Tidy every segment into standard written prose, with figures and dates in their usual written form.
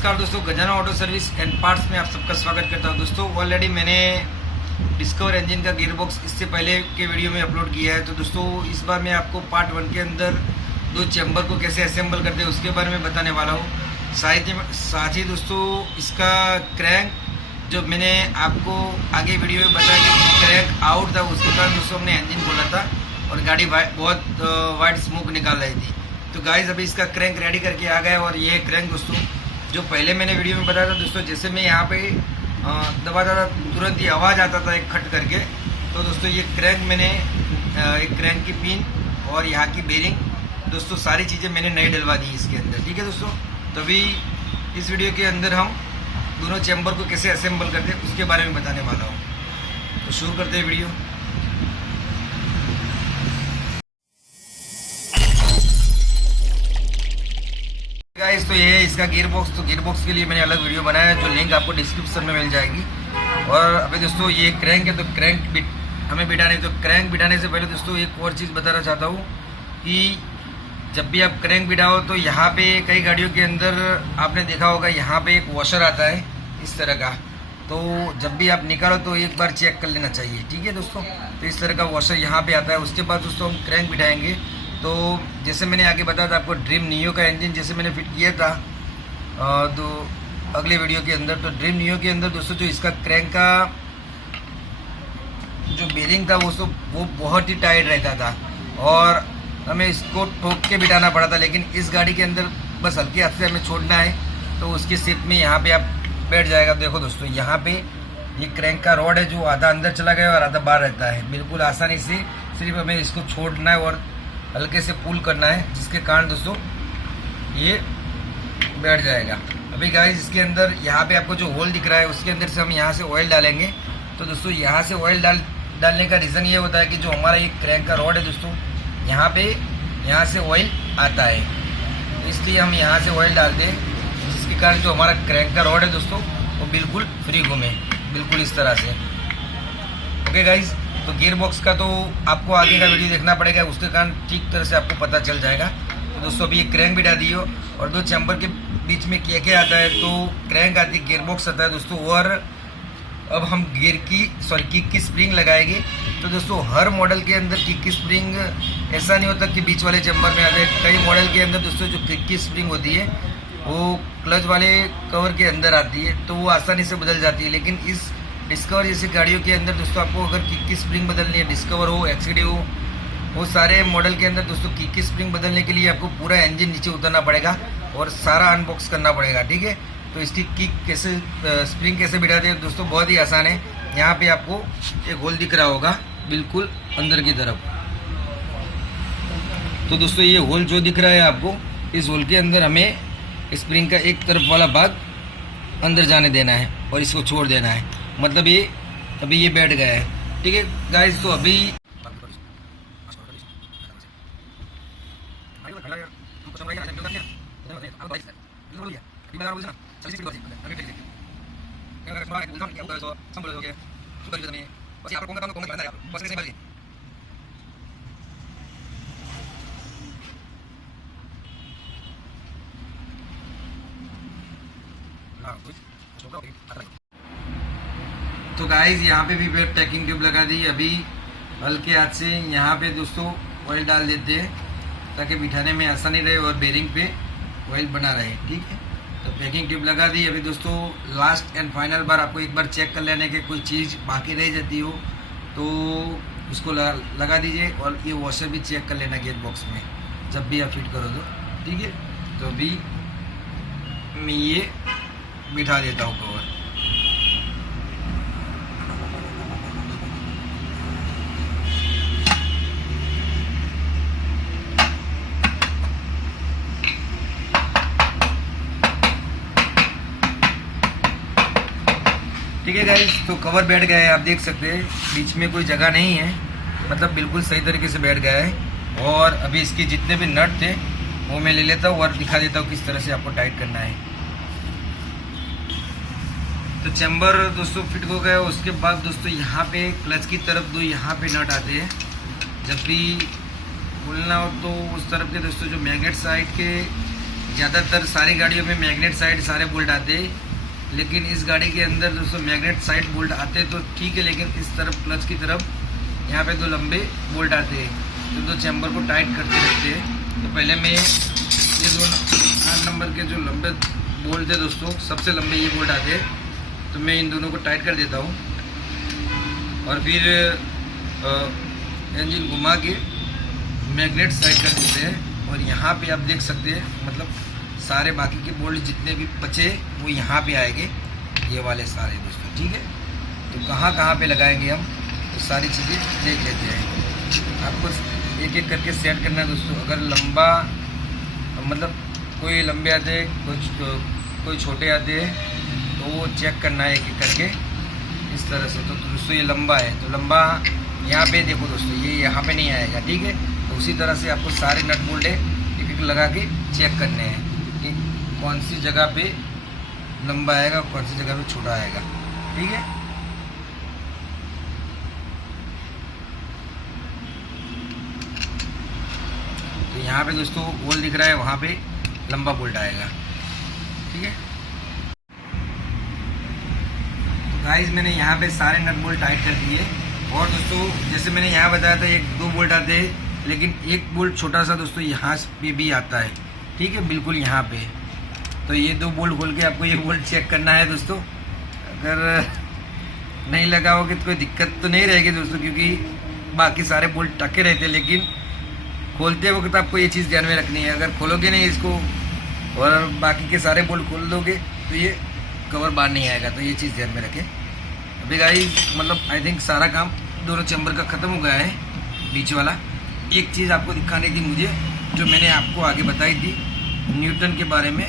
नमस्कार दोस्तों, गजाना auto service and parts में आप सबका स्वागत करता हूं। दोस्तों ऑलरेडी मैंने डिस्कवर इंजन का गियर बॉक्स इससे पहले के वीडियो में अपलोड किया है। तो दोस्तों इस बार मैं आपको पार्ट 1 के अंदर दो चैम्बर को कैसे असेंबल करते हैं उसके बारे में बताने वाला हूँ। साथ ही दोस्तों इसका क्रैंक जो मैंने आपको आगे वीडियो में बताया कि क्रैंक आउट था, उसके कारण दोस्तों हमने इंजन खोला था और गाड़ी बहुत वाइट स्मोक निकाल रही थी। तो गाइस अभी इसका क्रैंक रेडी करके आ गया और ये क्रैंक दोस्तों जो पहले मैंने वीडियो में बताया था दोस्तों, जैसे मैं यहाँ पे दबाता था तुरंत ही आवाज़ आता था एक खट करके। तो दोस्तों ये क्रैंक मैंने एक क्रैंक की पिन और यहाँ की बेरिंग दोस्तों सारी चीज़ें मैंने नई डलवा दी इसके अंदर, ठीक है दोस्तों। तो अभी इस वीडियो के अंदर हम दोनों चैम्बर को कैसे असेंबल करते हैं उसके बारे में बताने वाला हूँ। तो शुरू करते हैं वीडियो। गाइस तो ये है इसका गियर बॉक्स। तो गियर बॉक्स के लिए मैंने अलग वीडियो बनाया है जो लिंक आपको डिस्क्रिप्शन में मिल जाएगी। और अभी दोस्तों ये क्रैंक है, तो क्रैंक हमें बिठाने, तो क्रैंक बिठाने से पहले दोस्तों एक और चीज़ बताना चाहता हूँ कि जब भी आप क्रैंक बिठाओ तो यहाँ पे कई गाड़ियों के अंदर आपने देखा होगा यहाँ पे एक वॉशर आता है इस तरह का। तो जब भी आप निकालो तो एक बार चेक कर लेना चाहिए, ठीक है दोस्तों। तो इस तरह का वॉशर यहाँ पे आता है। उसके बाद दोस्तों हम क्रैंक बिठाएंगे। तो जैसे मैंने आगे बताया था आपको ड्रीम नियो का इंजन जैसे मैंने फिट किया था तो अगले वीडियो के अंदर, तो ड्रीम नियो के अंदर दोस्तों जो इसका क्रैंक का जो बेरिंग था वो बहुत ही टाइट रहता था और हमें इसको ठोक के बिठाना पड़ा था। लेकिन इस गाड़ी के अंदर बस हल्के हाथ से हमें छोड़ना है तो उसके सिप में यहाँ पे आप बैठ जाएगा। देखो दोस्तों यहाँ पे ये क्रैंक का रॉड है जो आधा अंदर चला गया और आधा बाहर रहता है। बिल्कुल आसानी से सिर्फ हमें इसको छोड़ना है और हल्के से पुल करना है, जिसके कारण दोस्तों ये बैठ जाएगा। अभी गाइस इसके अंदर यहाँ पे आपको जो होल दिख रहा है उसके अंदर से हम यहाँ से ऑयल डालेंगे। तो दोस्तों यहाँ से ऑयल डालने का रीज़न ये होता है कि जो हमारा ये क्रैंक का रॉड है दोस्तों यहाँ से ऑयल आता है, तो इसलिए हम यहाँ से ऑयल डाल दें, जिसके कारण जो हमारा क्रैंक का रॉड है दोस्तों वो बिल्कुल फ्री घूमे, बिल्कुल इस तरह से। ओके गाइस, तो गियर बॉक्स का तो आपको आगे का वीडियो देखना पड़ेगा, उसके कारण ठीक तरह से आपको पता चल जाएगा। तो दोस्तों अभी ये क्रैंक बिठा दियो और दो चैम्बर के बीच में क्या आता है, तो क्रैंक आती है, गियर बॉक्स आता है दोस्तों। और अब हम किक की स्प्रिंग लगाएंगे। तो दोस्तों हर मॉडल के अंदर किक की स्प्रिंग ऐसा नहीं होता कि बीच वाले चैम्बर में आते हैं। कई मॉडल के अंदर दोस्तों जो किक की स्प्रिंग होती है वो क्लच वाले कवर के अंदर आती है, तो वो आसानी से बदल जाती है। लेकिन इस डिस्कवर जैसी गाड़ियों के अंदर दोस्तों आपको अगर किक की स्प्रिंग बदलनी है, डिस्कवर हो, एक्सडी हो, वो सारे मॉडल के अंदर दोस्तों किक की स्प्रिंग बदलने के लिए आपको पूरा इंजन नीचे उतरना पड़ेगा और सारा अनबॉक्स करना पड़ेगा, ठीक है। तो इसकी किक कैसे स्प्रिंग कैसे बिठाते हैं दोस्तों, बहुत ही आसान है। यहाँ पे आपको एक होल दिख रहा होगा बिल्कुल अंदर की तरफ। तो दोस्तों ये होल जो दिख रहा है आपको, इस होल के अंदर हमें स्प्रिंग का एक तरफ वाला भाग अंदर जाने देना है और इसको छोड़ देना है। मतलब ये अभी ये बैठ गया है, ठीक है गाइस। तो अभी तो गाइस यहाँ पे भी पैकिंग ट्यूब लगा दी। अभी हल्के हाथ से यहाँ पे दोस्तों ऑयल डाल देते हैं ताकि बिठाने में आसानी रहे और बेरिंग पे ऑयल बना रहे, ठीक है। तो पैकिंग ट्यूब लगा दी। अभी दोस्तों लास्ट एंड फाइनल बार आपको एक बार चेक कर लेने के कोई चीज़ बाकी रह जाती हो तो उसको लगा दीजिए और ये वॉशर भी चेक कर लेना गियर बॉक्स में जब भी आप फिट करो तो, ठीक है। तो अभी मैं ये बिठा देता हूँ कवर। ठीक है गाइस, तो कवर बैठ गया है, आप देख सकते हैं बीच में कोई जगह नहीं है, मतलब बिल्कुल सही तरीके से बैठ गया है। और अभी इसके जितने भी नट थे वो मैं ले लेता हूँ और दिखा देता हूँ किस तरह से आपको टाइट करना है। तो चैम्बर दोस्तों फिट हो गया। उसके बाद दोस्तों यहाँ पे क्लच की तरफ दो यहाँ पे नट आते हैं। जब भी खोलना हो तो उस तरफ के दोस्तों जो मैग्नेट साइड के ज़्यादातर सारी गाड़ियों में मैग्नेट साइड सारे बोल्ट आते हैं, लेकिन इस गाड़ी के अंदर दोस्तों मैग्नेट साइड बोल्ट आते तो ठीक है, लेकिन इस तरफ क्लच की तरफ यहाँ पे 2 लंबे बोल्ट आते हैं, तो 2 चैम्बर को टाइट करते रहते हैं। तो पहले मैं ये 2 8 नंबर के जो लंबे बोल्ट थे दोस्तों, सबसे लंबे ये बोल्ट आते हैं, तो मैं इन दोनों को टाइट कर देता हूँ और फिर इंजन घुमा के मैग्नेट साइड कर देते हैं। और यहाँ पे आप देख सकते हैं, मतलब सारे बाकी के बोल्ट जितने भी बचे वो यहाँ पे आएंगे, ये वाले सारे दोस्तों, ठीक है। तो कहाँ कहाँ पे लगाएंगे हम, तो सारी चीज़ें देख लेते हैं। आपको एक एक करके सेट करना है दोस्तों। अगर लंबा मतलब कोई लंबे आते हैं, कोई छोटे आते हैं, तो वो चेक करना है एक एक करके इस तरह से। तो दोस्तों ये लंबा है, तो लंबा यहाँ पे देखो दोस्तों, ये यहाँ पे नहीं आएगा, ठीक है। तो उसी तरह से आपको सारे नट बोल्ट एक एक लगा के चेक करने हैं कि कौन सी जगह पे लंबा आएगा, कौन सी जगह पे छोटा आएगा, ठीक है। तो यहाँ पे दोस्तों बोल्ट दिख रहा है, वहाँ पे लंबा बोल्ट आएगा, ठीक है। तो गाइस मैंने यहाँ पे सारे नट बोल्ट टाइट कर दिए। और दोस्तों जैसे मैंने यहाँ बताया था 1-2 बोल्ट आते हैं, लेकिन एक बोल्ट छोटा सा दोस्तों यहाँ पे भी आता है, ठीक है, बिल्कुल यहाँ पे। तो ये 2 बोल्ट खोल के आपको ये बोल्ट चेक करना है दोस्तों। अगर नहीं लगाओगे तो कोई दिक्कत तो नहीं रहेगी दोस्तों, क्योंकि बाकी सारे बोल्ट टके रहते हैं, लेकिन खोलते वक्त आपको ये चीज़ ध्यान में रखनी है। अगर खोलोगे नहीं इसको और बाकी के सारे बोल्ट खोल दोगे तो ये कवर बाहर नहीं आएगा, तो ये चीज़ ध्यान में रखें। अभी गाइस मतलब आई थिंक सारा काम दोनों चैम्बर का ख़त्म हो गया है, बीच वाला। एक चीज़ आपको दिखानी थी मुझे, जो मैंने आपको आगे बताई थी न्यूटन के बारे में।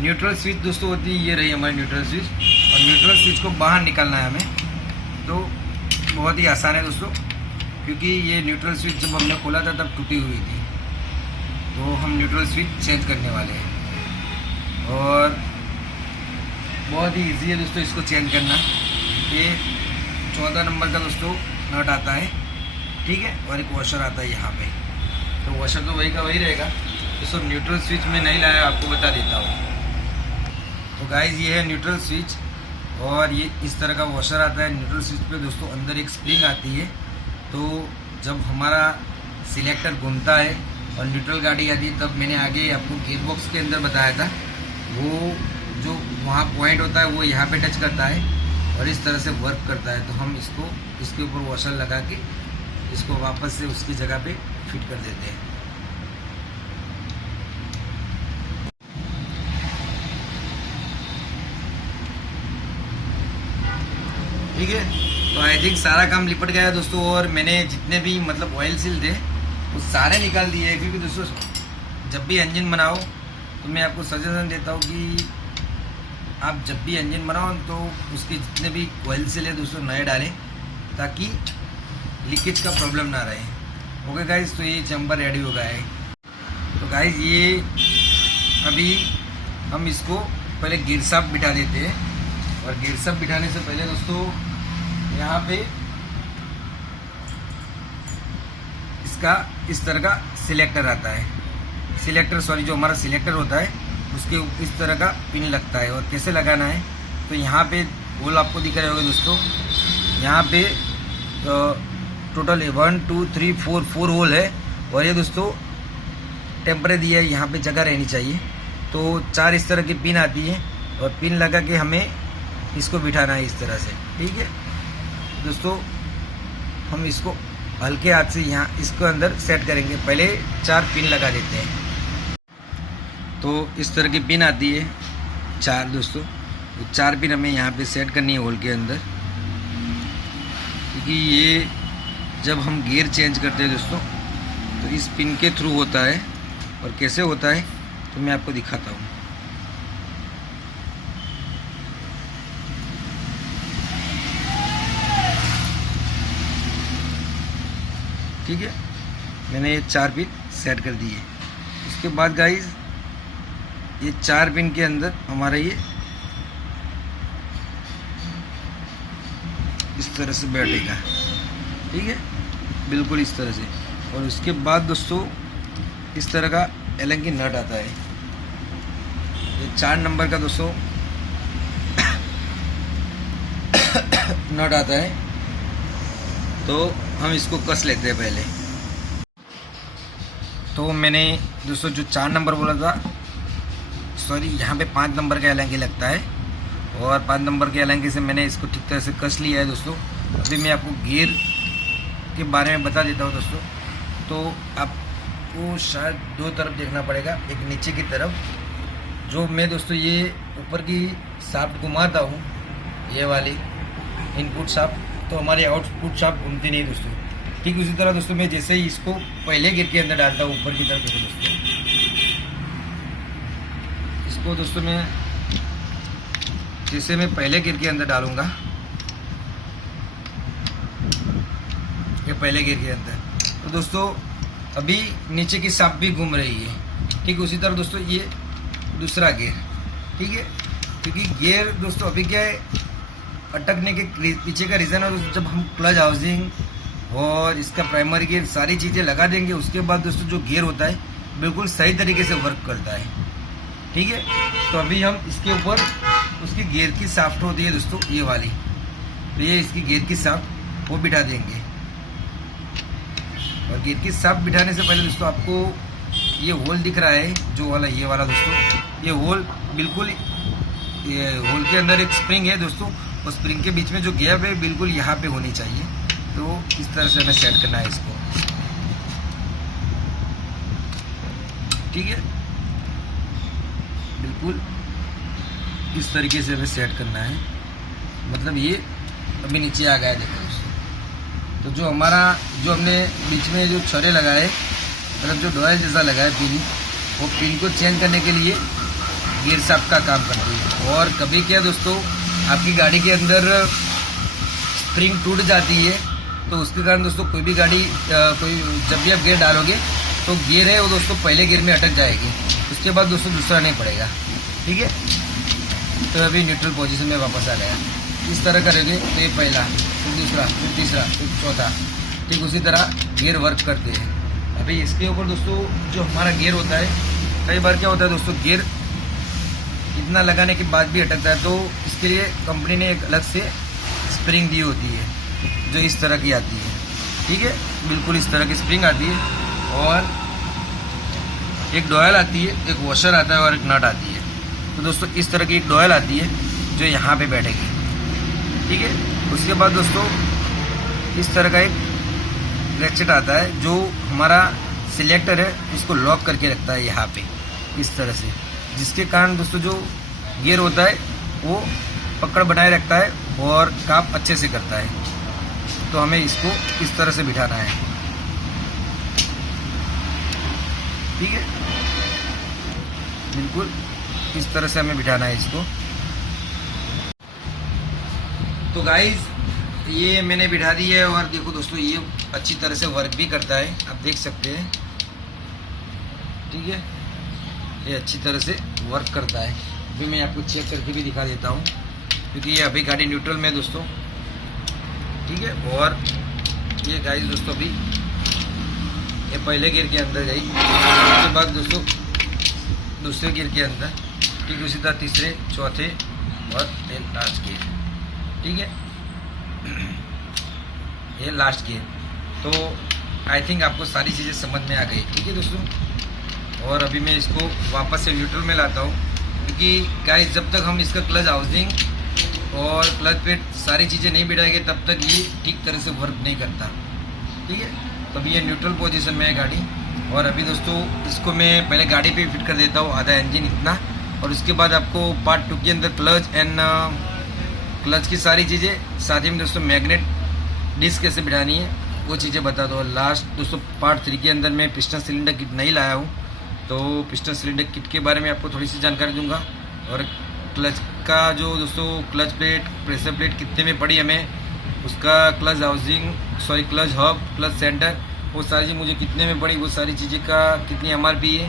न्यूट्रल स्विच दोस्तों होती है, ये रही हमारी न्यूट्रल स्विच, और न्यूट्रल स्विच को बाहर निकालना है हमें। तो बहुत ही आसान है दोस्तों, क्योंकि ये न्यूट्रल स्विच जब हमने खोला था तब टूटी हुई थी, तो हम न्यूट्रल स्विच चेंज करने वाले हैं। और बहुत ही इजी है दोस्तों इसको चेंज करना। ये 14 नंबर का दोस्तों नट आता है, ठीक है, और एक वॉशर आता है यहाँ पे। तो वॉशर तो वही का वही रहेगा दोस्तों। न्यूट्रल स्विच में नहीं लाया, आपको बता देता हूँ। तो गाइस ये है न्यूट्रल स्विच, और ये इस तरह का वॉशर आता है। न्यूट्रल स्विच पे दोस्तों अंदर एक स्प्रिंग आती है, तो जब हमारा सिलेक्टर घूमता है और न्यूट्रल गाड़ी आती है, तब मैंने आगे आपको गियर बॉक्स के अंदर बताया था, वो जो वहाँ पॉइंट होता है वो यहाँ पे टच करता है और इस तरह से वर्क करता है। तो हम इसको इसके ऊपर वॉशर लगा के इसको वापस से उसकी जगह पे फिट कर देते हैं। ठीक है, तो आई थिंक सारा काम लिपट गया दोस्तों। और मैंने जितने भी मतलब ऑयल सील थे वो सारे निकाल दिए हैं, क्योंकि दोस्तों जब भी इंजन बनाओ तो मैं आपको सजेशन देता हूँ कि आप जब भी इंजन बनाओ तो उसके जितने भी ऑयल सील है दोस्तों नए डालें, ताकि लीकेज का प्रॉब्लम ना रहे। ओके गाइस, तो ये चैम्बर रेडी हो गया है। तो गाइस ये अभी हम इसको पहले गियर साफ बिठा देते हैं, और गियर साफ बिठाने से पहले दोस्तों यहाँ पे इसका इस तरह का सिलेक्टर आता है। सिलेक्टर जो हमारा सिलेक्टर होता है उसके इस तरह का पिन लगता है। और कैसे लगाना है, तो यहाँ पे होल आपको दिख रहे होंगे दोस्तों। यहाँ पे टोटल 1 2 3 4 होल है, और ये दोस्तों टेम्परे दिया है, यहाँ पे जगह रहनी चाहिए। तो 4 इस तरह की पिन आती है, और पिन लगा के हमें इसको बिठाना है इस तरह से, ठीक है दोस्तों। हम इसको हल्के हाथ से यहाँ इसको अंदर सेट करेंगे। पहले 4 पिन लगा देते हैं। तो इस तरह की पिन आती है 4 दोस्तों। तो 4 पिन हमें यहाँ पे सेट करनी है होल के अंदर, क्योंकि ये जब हम गियर चेंज करते हैं दोस्तों तो इस पिन के थ्रू होता है। और कैसे होता है तो मैं आपको दिखाता हूँ। ठीक है, मैंने ये 4 पिन सेट कर दिए। उसके बाद गाइस ये 4 पिन के अंदर हमारा ये इस तरह से बैठेगा, ठीक है, बिल्कुल इस तरह से। और उसके बाद दोस्तों इस तरह का एलन की नट आता है। ये 4 नंबर का दोस्तों नट आता है, तो हम इसको कस लेते हैं पहले। तो मैंने दोस्तों जो 4 नंबर बोला था, सॉरी यहाँ पे 5 नंबर का एलंगी लगता है, और 5 नंबर के एलंगी से मैंने इसको ठीक तरह से कस लिया है दोस्तों। अभी मैं आपको गियर के बारे में बता देता हूँ दोस्तों। तो आपको शायद 2 तरफ देखना पड़ेगा, एक नीचे की तरफ, जो मैं दोस्तों ये ऊपर की शाफ्ट घुमाता हूँ, ये वाली इनपुट शाफ्ट, तो हमारी आउटपुट शाफ्ट घूमती नहीं दोस्तों। ठीक उसी तरह दोस्तों मैं जैसे ही इसको पहले गियर के अंदर डालता हूँ ऊपर की तरफ, देखो दोस्तों इसको दोस्तों मैं जैसे मैं पहले गियर के अंदर डालूंगा, ये पहले गियर के अंदर, तो दोस्तों अभी नीचे की शाफ्ट भी घूम रही है। ठीक उसी तरह दोस्तों ये दूसरा गियर, ठीक है, क्योंकि गियर दोस्तों अभी क्या है, अटकने के पीछे का रीज़न है दोस्तों, जब हम क्लच हाउसिंग और इसका प्राइमरी गियर सारी चीज़ें लगा देंगे, उसके बाद दोस्तों जो गियर होता है बिल्कुल सही तरीके से वर्क करता है। ठीक है, तो अभी हम इसके ऊपर उसकी गियर की शाफ्ट होती है दोस्तों ये वाली, तो ये इसकी गियर की शाफ्ट वो बिठा देंगे। और गियर की शाफ्ट बिठाने से पहले दोस्तों आपको ये होल दिख रहा है जो वाला, ये वाला दोस्तों, ये होल बिल्कुल, ये होल के अंदर एक स्प्रिंग है दोस्तों, और स्प्रिंग के बीच में जो गैप है बिल्कुल यहाँ पे होनी चाहिए। तो इस तरह से हमें सेट करना है इसको, ठीक है, बिल्कुल इस तरीके से हमें सेट करना है। मतलब ये अभी नीचे आ गया है, देखो दोस्तों। तो जो हमारा जो हमने बीच में जो छड़े लगाए, मतलब जो डॉयल जैसा लगाया पिन, वो पिन को चेंज करने के लिए गियर शाफ्ट का काम करती है। और कभी क्या दोस्तों आपकी गाड़ी के अंदर स्प्रिंग टूट जाती है, तो उसके कारण दोस्तों कोई भी गाड़ी जब भी आप गियर डालोगे तो गियर है वो दोस्तों पहले गियर में अटक जाएगी, उसके बाद दोस्तों दूसरा नहीं पड़ेगा। ठीक है, तो अभी न्यूट्रल पोजीशन में वापस आ गया। इस तरह करेंगे तो ये पहला, फिर दूसरा, फिर तीसरा, फिर चौथा, ठीक उसी तरह गियर वर्क करते हैं। अभी इसके ऊपर दोस्तों जो हमारा गियर होता है, कई बार क्या होता है दोस्तों गियर इतना लगाने के बाद भी अटकता है, तो इसके लिए कंपनी ने एक अलग से स्प्रिंग दी होती है जो इस तरह की आती है। ठीक है, बिल्कुल इस तरह की स्प्रिंग आती है, और एक डॉयल आती है, एक वॉशर आता है और एक नट आती है। तो दोस्तों इस तरह की एक डॉयल आती है जो यहाँ पे बैठेगी। ठीक है, उसके बाद दोस्तों इस तरह का एक रेचेट आता है जो हमारा सिलेक्टर है उसको लॉक करके रखता है यहाँ पे इस तरह से, जिसके कारण दोस्तों जो गियर होता है वो पकड़ बनाए रखता है और काम अच्छे से करता है। तो हमें इसको इस तरह से बिठाना है। ठीक है, बिल्कुल इस तरह से हमें बिठाना है इसको। तो गाइज ये मैंने बिठा दी है, और देखो दोस्तों ये अच्छी तरह से वर्क भी करता है, आप देख सकते हैं। ठीक है, ये अच्छी तरह से वर्क करता है। अभी मैं आपको चेक करके भी दिखा देता हूँ, क्योंकि ये अभी गाड़ी न्यूट्रल में है दोस्तों। ठीक है, और ये गाइस दोस्तों अभी ये पहले गियर के अंदर गई, उसके बाद दोस्तों दूसरे गियर के अंदर, ठीक उसी तरह तीसरे, चौथे और ये लास्ट गियर। ठीक है, ये लास्ट गियर। तो आई थिंक आपको सारी चीज़ें समझ में आ गई। ठीक है दोस्तों, और अभी मैं इसको वापस से न्यूट्रल में लाता हूँ, क्योंकि गाइस जब तक हम इसका क्लच हाउसिंग और क्लच प्लेट सारी चीज़ें नहीं बिठाएंगे तब तक ये ठीक तरह से वर्क नहीं करता। ठीक है, तो अभी ये न्यूट्रल पोजीशन में है गाड़ी, और अभी दोस्तों इसको मैं पहले गाड़ी पे फिट कर देता हूँ आधा इंजन इतना, और उसके बाद आपको पार्ट 2 के अंदर क्लच एंड क्लच की सारी चीज़ें, साथ ही में दोस्तों मैग्नेट डिस्क कैसे बिठानी है वो चीज़ें बता दो। लास्ट दोस्तों पार्ट 3 के अंदर मैं पिस्टन सिलेंडर किट नहीं लाया हूँ, तो पिस्टन सिलेंडर किट के बारे में आपको थोड़ी सी जानकारी दूंगा, और क्लच का जो दोस्तों क्लच प्लेट, प्रेशर प्लेट कितने में पड़ी हमें, उसका clutch housing, sorry clutch hub, clutch centre, वो सारी चीज़ मुझे कितने में पड़ी, वो सारी चीज़ें का कितनी MRP है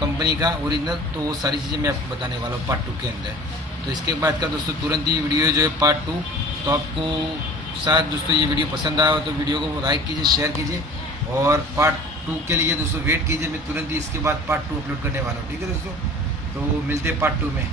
कंपनी का ओरिजिनल, तो वो सारी चीज़ें मैं आपको बताने वाला हूँ पार्ट 2 के अंदर। तो इसके बाद का दोस्तों तुरंत ही वीडियो जो है पार्ट 2, तो आपको शायद दोस्तों ये वीडियो पसंद आया हो तो वीडियो को लाइक कीजिए, शेयर कीजिए, और पार्ट 2 के लिए दोस्तों वेट कीजिए, मैं तुरंत ही इसके बाद पार्ट 2 अपलोड करने वाला हूँ। ठीक है दोस्तों, तो मिलते पार्ट 2 में।